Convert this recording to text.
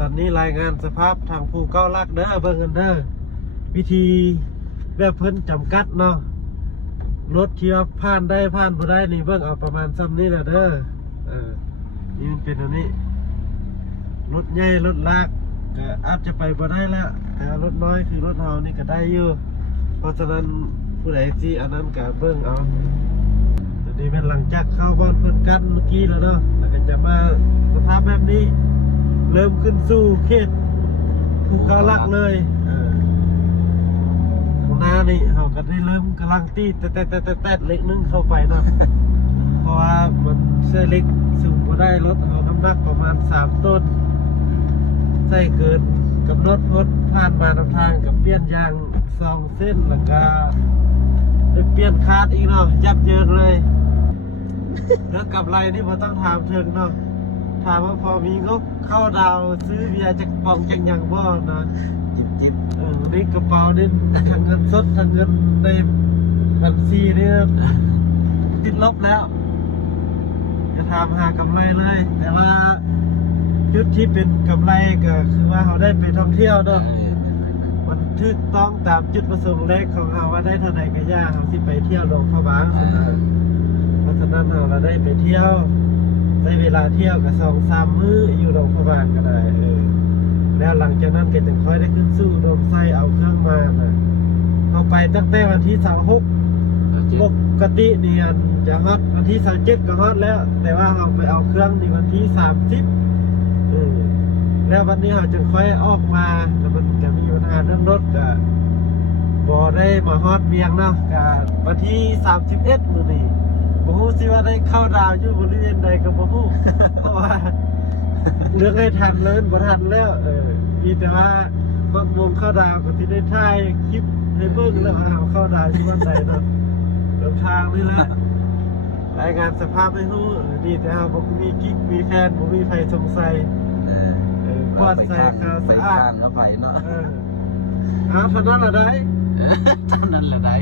ตอนนี้รายงานสภาพทางผู้เก้าลักเด้อเบิ่งกันเด้อวิธีแบบเพิ่นจำกัดเนาะรถที่ว่าผ่านได้ผ่านบ่ได้นี่เบิ่งเอาประมาณซ้ำนี้แหละเด้อนี่มันเป็นอันนี้รถใหญ่รถลากก็อาจจะไปบ่ได้แล้วแต่รถน้อยคือรถเฮานี่ก็ได้อยู่เพราะฉะนั้นผู้ใดที่อันนั้นก็เบิ่งเอาตอนนี้เป็นหลังจากเข้าบ้านเพิ่นกันเมื่อกี้แล้วเนาะแล้วก็จะมาสภาพแบบนี้เริ่มขึ้นสู่เขตภูเขาลักเลยข้างหน้านี่เราก็ได้เริ่มกำลังตีแต่เล็กนึงเข้าไปเนาะ เพราะว่ามันเส้นเล็กสูงกว่าได้รถเอาน้ำหนักประมาณ3 ต้นใส่เกินกับรถพดผ่านมาทางทางกับเปลี่ยนยาง2 เส้นแล้วก็ได้เปลี่ยนคาร์ดอีกเนาะยับเยินเลย แล้วกับไรนี่พอต้องถามเถิงเนาะถามว่าพอมีงบเข้าดาวซื้อเบียร์จากปองจังยังบ่นะจิบนี่กระเป๋านี่ทางเงินสดทางเงินในบัญชีนี่ติดลบแล้วจะถามหากำไรเลย แต่ว่าจุดที่เป็นกำไรก็คือว่าเขาได้ไปท่องเที่ยวเนาะมันถูกต้องตามจุดประสงค์แรกของเราว่าได้เท่าไหร่ก็ย่าเขาที่ไปเที่ยวหลวงพระบางสุดเพราะฉะนั้นเราได้ไปเที่ยวได้เวลาเที่ยวกับ2-3 มื้ออยู่โรงพยาบาลก็ได้แล้วหลังจากนั้นก็จะค่อยได้ขึ้นสู่โดมไส้เอาเครื่องมาเอาไปตั้งแต่วันที่26ปกติเนี่ยจะฮอตวันที่27ก็ฮอตแล้ว แต่ว่าเราไปเอาเครื่องในวันที่30แล้ววันนี้เราจึงค่อยออกมาแล้วมันจะมีปัญหาเรื่องรถก็บ่ได้มาฮอตเบียงเนาะกับวันที่31มื้อนี้บ่ฮู้สิว่าได้เข้าดาวอยู่บริเวณใดก็บ่ฮู้ เพราะว่าเรื่องให้ทันเลยบ่ทันแล้วมีแต่ว่าบางวงเข้าดาวก็สิได้ถ่ายคลิปให้เบิ่งแล้วว่าเราเข้าดาวอยู่วันใดเนาะเดินทางนี่แหละรายงานสภาพให้ฮู้ดีแต่เฮาบ่มีกิ๊กมีแฟนบ่มีใครสงสัยปลอดใส่ข่าวสะอาดแล้วไปเนาะเท่านั้นละได้ เท่านั้นแหละได้